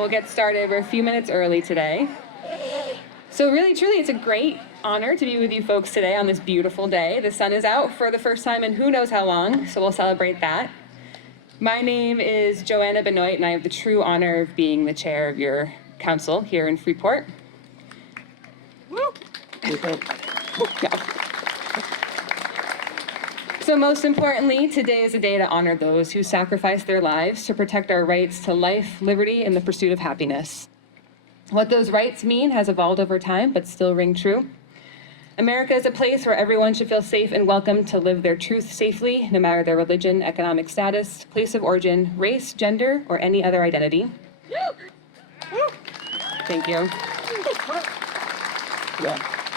We'll get started. We're a few minutes early today. So really, truly, it's a great honor to be with you folks today on this beautiful day. The sun is out for the first time in who knows how long, so we'll celebrate that. My name is Joanna Benoit, and I have the true honor of being the chair of your council here in Freeport. Woo! Yeah. So most importantly, today is a day to honor those who sacrificed their lives to protect our rights to life, liberty, and the pursuit of happiness. What those rights mean has evolved over time, but still ring true. America is a place where everyone should feel safe and welcome to live their truth safely, no matter their religion, economic status, place of origin, race, gender, or any other identity. Thank you.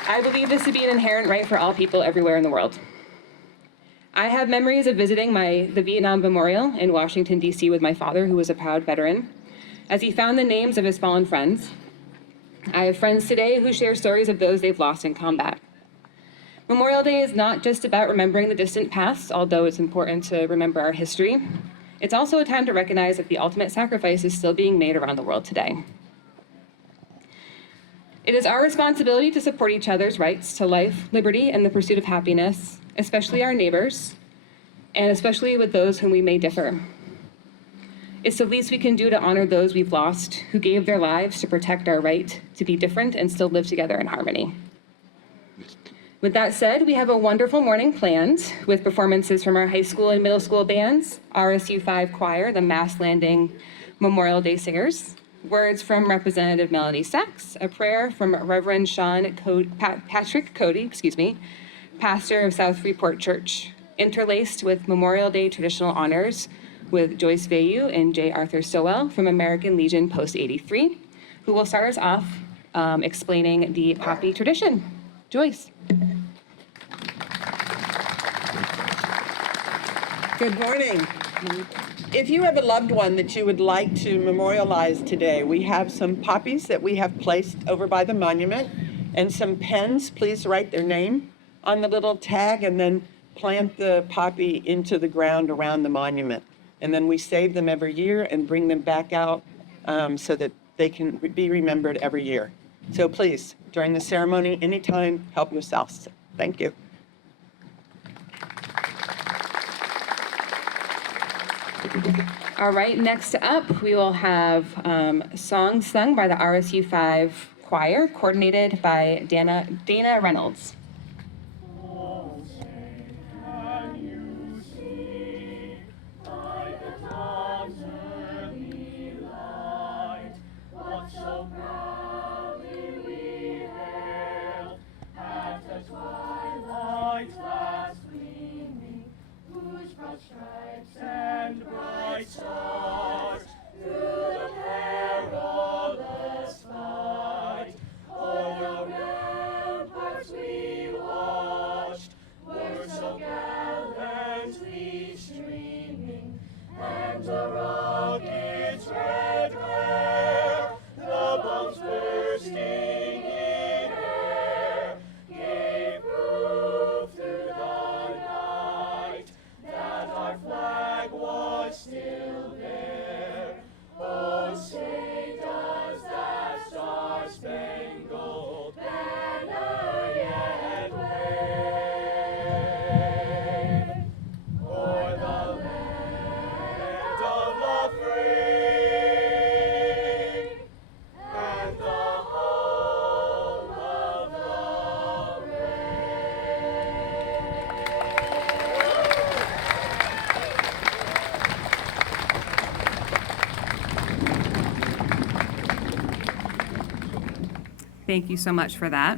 I believe this to be an inherent right for all people everywhere in the world. I have memories of visiting the Vietnam Memorial in Washington, D.C. with my father, who was a proud veteran, as he found the names of his fallen friends. I have friends today who share stories of those they've lost in combat. Memorial Day is not just about remembering the distant past, although it's important to remember our history. It's also a time to recognize that the ultimate sacrifice is still being made around the world today. It is our responsibility to support each other's rights to life, liberty, and the pursuit of happiness, especially our neighbors, and especially with those whom we may differ. It's the least we can do to honor those we've lost who gave their lives to protect our right to be different and still live together in harmony. With that said, we have a wonderful morning planned with performances from our high school and middle school bands, RSU 5 Choir, the Mass Landing Memorial Day Singers, words from Representative Melanie Sachs, a prayer from Reverend Patrick Cody, pastor of South Freeport Church, interlaced with Memorial Day traditional honors with Joyce Vayu and J. Arthur Stowell from American Legion Post 83, who will start us off explaining the Poppy tradition. Joyce. Good morning. If you have a loved one that you would like to memorialize today, we have some poppies that we have placed over by the monument and some pens. Please write their name on the little tag and then plant the poppy into the ground around the monument. And then we save them every year and bring them back out so that they can be remembered every year. So please, during the ceremony, anytime, help yourselves. Thank you. All right, next up, we will have songs sung by the RSU 5 Choir, coordinated by Dana Reynolds. Stripes and bright stars through the perilous fight. O'er the ramparts we watched were so gallantly streaming, and the rocket's red glare, the bombs bursting in air, gave proof through the night that our flag was still there. Oh, say does that star-spangled banner yet wave o'er the land of the free and the home of the Thank you so much for that.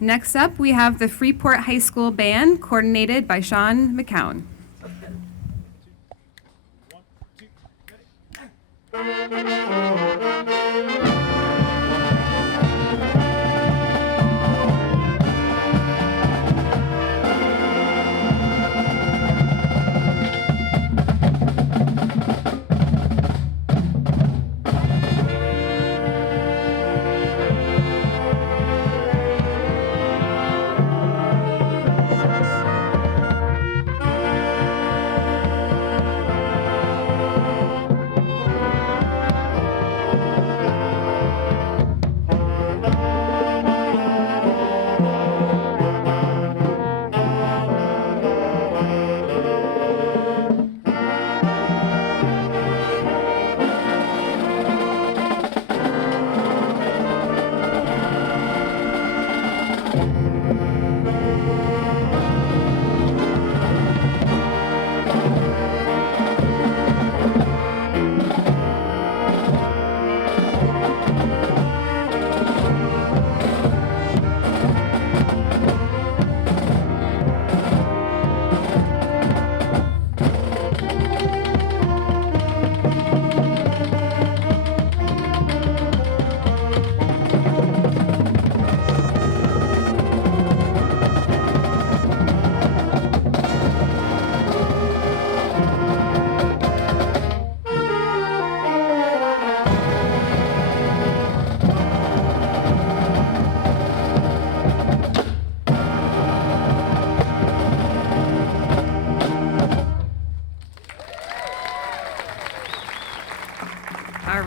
Next up, we have the Freeport High School Band, coordinated by Sean McCown.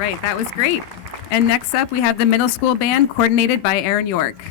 right, that was great. And next up, we have the middle school band coordinated by Aaron York.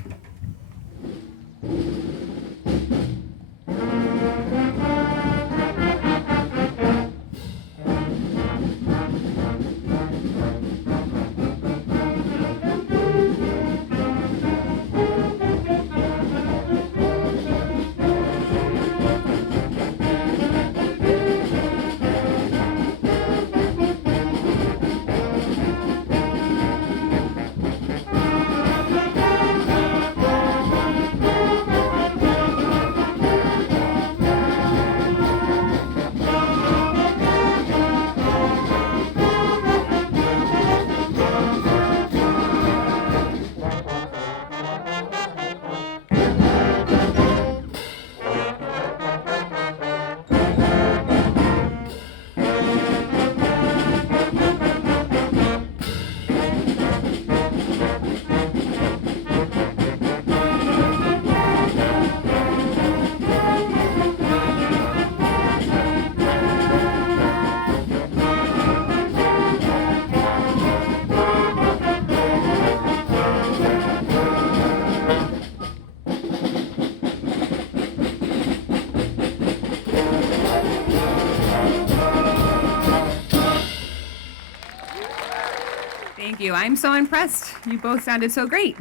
Thank you. I'm so impressed. You both sounded so great.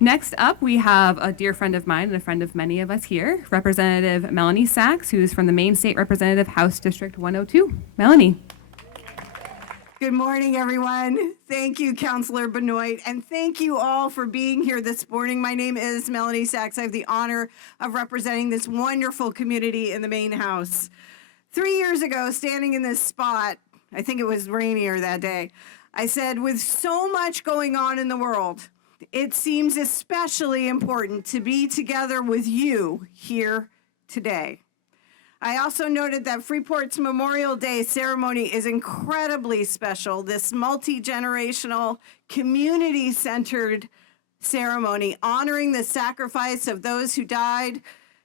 Next up, we have a dear friend of mine and a friend of many of us here, Representative Melanie Sachs, who's from the Maine State Representative, House District 102. Melanie. Good morning, everyone. Thank you, Councilor Benoit, and thank you all for being here this morning. My name is Melanie Sachs. I have the honor of representing this wonderful community in the Maine House. 3 years ago, standing in this spot, I think it was rainier that day, I said, with so much going on in the world, it seems especially important to be together with you here today. I also noted that Freeport's Memorial Day ceremony is incredibly special. This multi-generational, community-centered ceremony honoring the sacrifice of those who died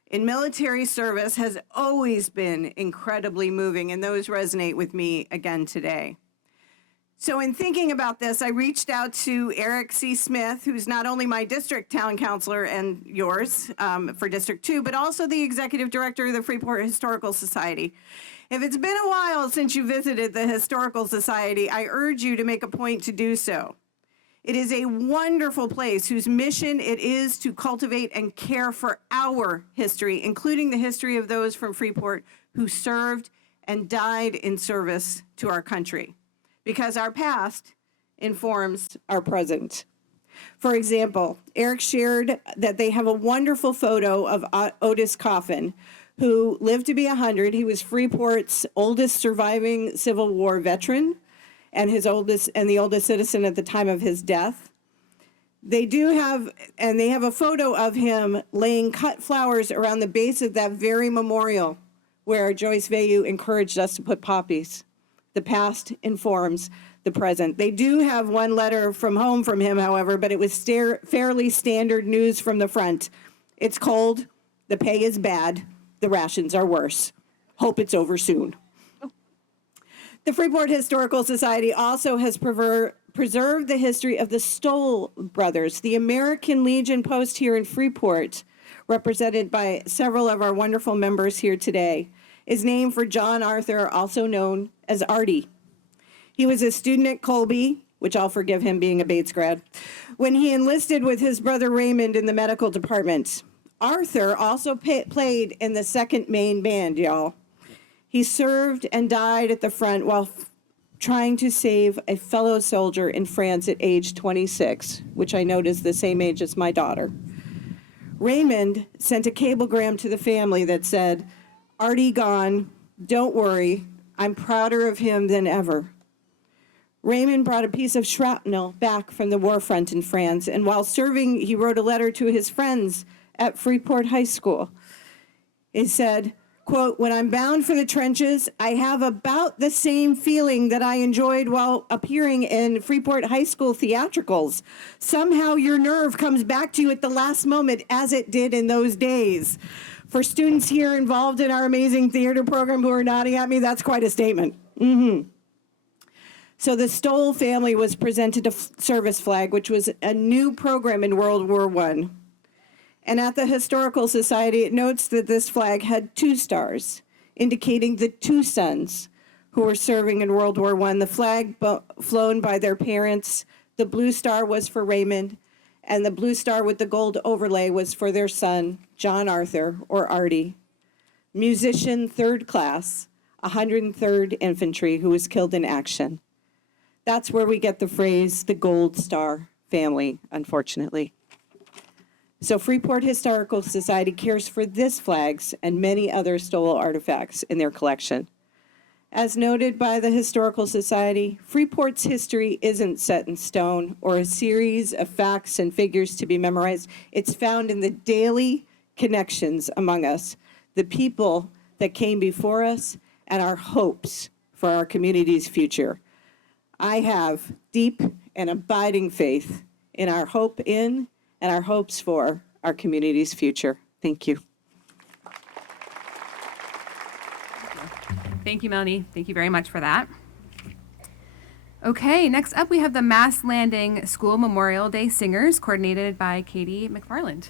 in military service has always been incredibly moving, and those resonate with me again today. So in thinking about this, I reached out to Eric C. Smith, who's not only my district town councilor and yours for District 2, but also the executive director of the Freeport Historical Society. If it's been a while since you visited the Historical Society, I urge you to make a point to do so. It is a wonderful place whose mission it is to cultivate and care for our history, including the history of those from Freeport who served and died in service to our country. Because our past informs our present. For example, Eric shared that they have a wonderful photo of Otis Coffin, who lived to be 100. He was Freeport's oldest surviving Civil War veteran and the oldest citizen at the time of his death. They have a photo of him laying cut flowers around the base of that very memorial where Joyce Vayu encouraged us to put poppies. The past informs the present. They do have one letter from home from him, however, but it was fairly standard news from the front. It's cold, the pay is bad, the rations are worse. Hope it's over soon. The Freeport Historical Society also has preserved the history of the Stoll brothers, the American Legion post here in Freeport, represented by several of our wonderful members here today, is named for John Arthur, also known as Artie. He was a student at Colby, which I'll forgive him being a Bates grad, when he enlisted with his brother Raymond in the medical department. Arthur also played in the 2nd Maine Band, y'all. He served and died at the front while trying to save a fellow soldier in France at age 26, which I note is the same age as my daughter. Raymond sent a cablegram to the family that said, "Artie gone, don't worry, I'm prouder of him than ever." Raymond brought a piece of shrapnel back from the war front in France, and while serving, he wrote a letter to his friends at Freeport High School. It said, quote, "When I'm bound for the trenches, I have about the same feeling that I enjoyed while appearing in Freeport High School theatricals. Somehow your nerve comes back to you at the last moment, as it did in those days." For students here involved in our amazing theater program who are nodding at me, that's quite a statement. So the Stoll family was presented a service flag, which was a new program in World War I. And at the Historical Society, it notes that this flag had 2 stars, indicating the 2 sons who were serving in World War I. The flag flown by their parents, the blue star was for Raymond, and the blue star with the gold overlay was for their son, John Arthur, or Artie, musician 3rd class, 103rd Infantry, who was killed in action. That's where we get the phrase, the Gold Star family, unfortunately. So Freeport Historical Society cares for this flags and many other Stoll artifacts in their collection. As noted by the Historical Society, Freeport's history isn't set in stone or a series of facts and figures to be memorized. It's found in the daily connections among us, the people that came before us, and our hopes for our community's future. I have deep and abiding faith in our hope in and our hopes for our community's future. Thank you. Thank you, Melanie. Thank you very much for that. Okay, next up we have the Mass Landing School Memorial Day Singers, coordinated by Katie McFarland.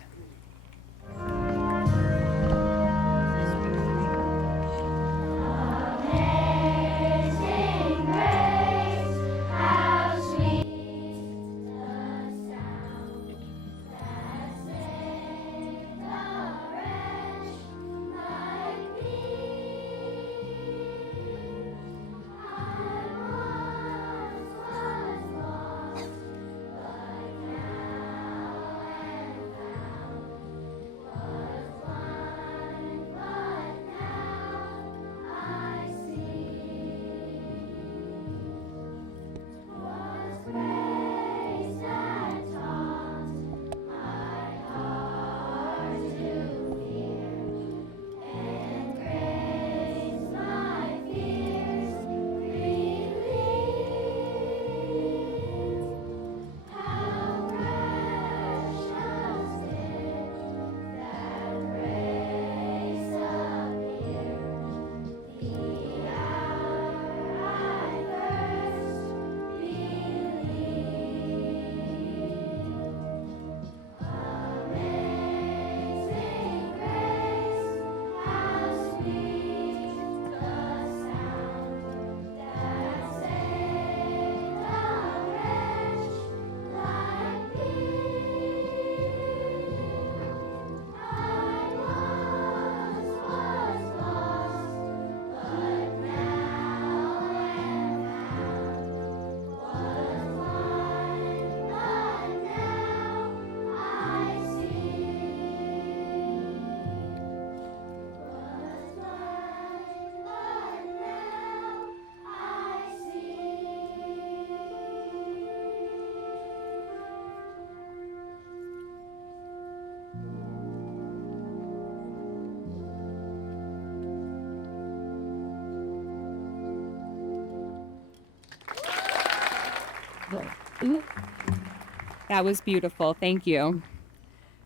That was beautiful. Thank you.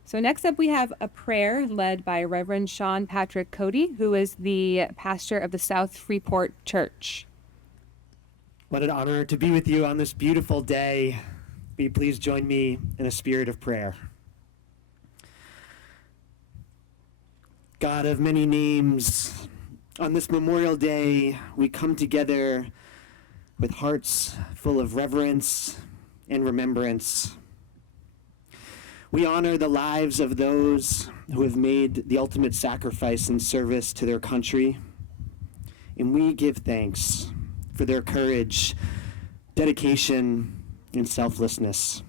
So next up we have a prayer led by Reverend Sean Patrick Cody, who is the pastor of the South Freeport Church. What an honor to be with you on this beautiful day. Will you please join me in a spirit of prayer? God of many names, on this Memorial Day, we come together with hearts full of reverence and remembrance. We honor the lives of those who have made the ultimate sacrifice in service to their country, and we give thanks for their courage, dedication, and selflessness.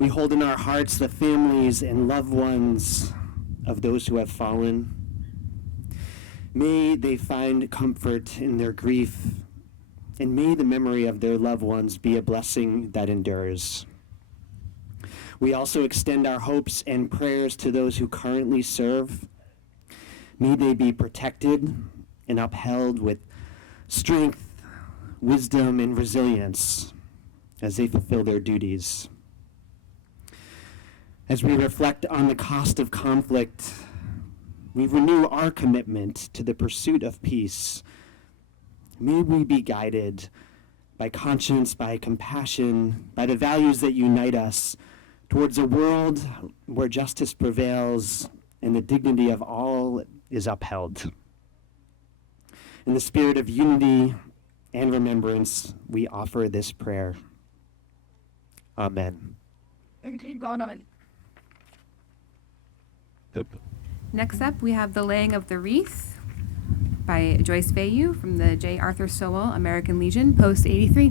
We hold in our hearts the families and loved ones of those who have fallen. May they find comfort in their grief, and may the memory of their loved ones be a blessing that endures. We also extend our hopes and prayers to those who currently serve. May they be protected and upheld with strength, wisdom, and resilience as they fulfill their duties. As we reflect on the cost of conflict, we renew our commitment to the pursuit of peace. May we be guided by conscience, by compassion, by the values that unite us towards a world where justice prevails and the dignity of all is upheld. In the spirit of unity and remembrance, we offer this prayer. Amen. Next up, we have the laying of the wreath by Joyce Fayou from the J. Arthur Sowell American Legion, Post 83.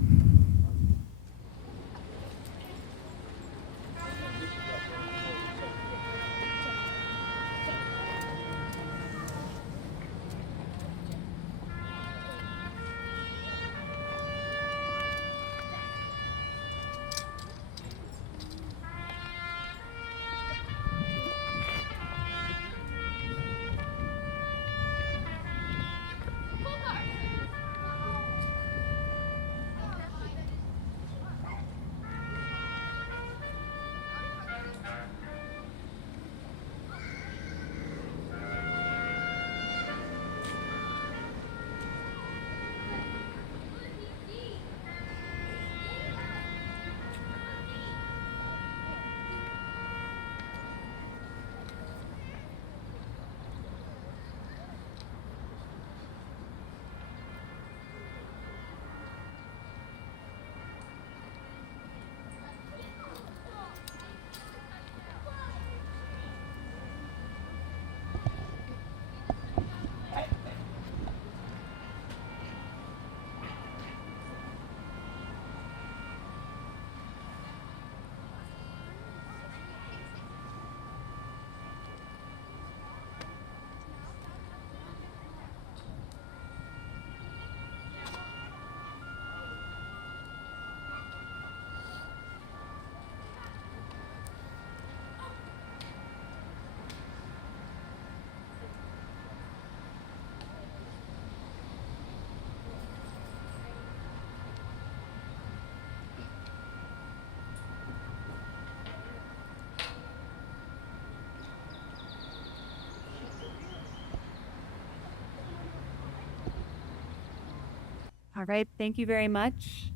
All right, thank you very much.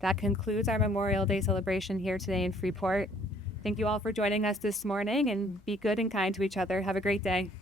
That concludes our Memorial Day celebration here today in Freeport. Thank you all for joining us this morning, and be good and kind to each other. Have a great day.